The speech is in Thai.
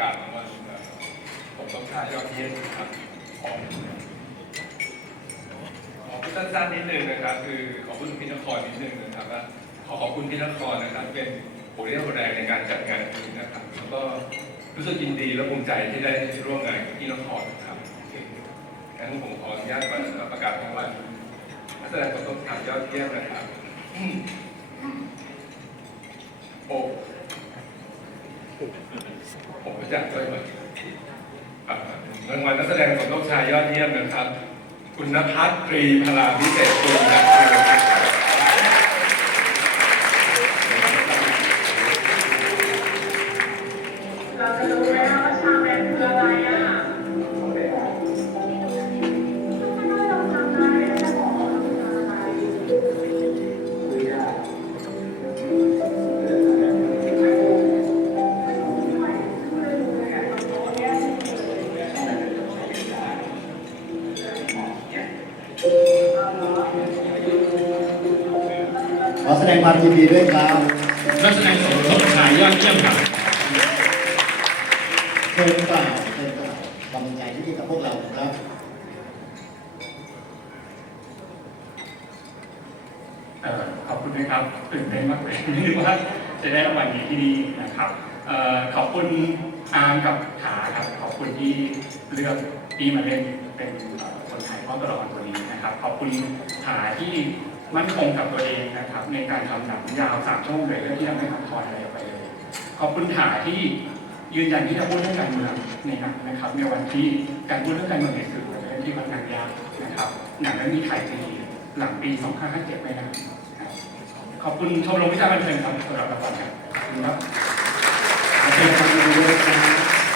กาศรางลผมต้องค่ายอดเยี่ยมนะครับของขอพูดสั้นๆนนิดนึงนะครับ คือขอพูดถึงพิครนิดนึงนะครับว่าขอขอบคุณพินครนะครับ เป็นหัวเรี่ยวแรงในการจัดงานนี้นะครับแล้วก็รู้สึกยินดีและภูมิใจที่ได้ร่วมงานกับพี่นครนะครับงั้นผมขออนุญาตประกาศรางวัลนักแสดงประกอบขาวยอดเยี่ยมนะครับโอ้ ผมรู้จักด้วยมครับรางวัลนักแสดงสมทบชายยอดเยี่ยมนะครับ คุณนภัสตรีพลาพิเศษคุณนะครับ ขอแสดงความยินดีด้วยครับนักแสดงสมทบชายยอดเยี่ยมครับเชิญกล่าวเชิญกล่าวกำลังใจที่ดีกับพวกเราครับเอ่อขอบคุณนะครับตื่นเต้นมากเลยไม่รู้ว่าจะได้รางวัลนี้ที่นี่นะครับเอ่อ ขอบคุณอาร์มกับขาครับขอบคุณที่เลือกที่มาเล่นเป็นคนถ่ายทอตละครตัวนี้นะครับ ขอบคุณขาที่มั่นคงกับตัวเองนะครับ ในการทำหนังยาวสามช่วโมงเลยเรื่องที่ยังไม่ทำทอนอะไรไปเลย ขอบคุณขาที่ยืนยันที่จะพูดเรื่องการเมืองในหนังนะครับ ในวันที่การพูดเรื่องการเมืองในสื่อเป็นเรื่องที่ค่อนข้างยากนะครับหนังเรื่องนี้ถ่ายปีหลังปี 2557ไม่นานนะครับขอบคุณชมรมวิชาบันเทิงครับสำหรับรางวัลครับ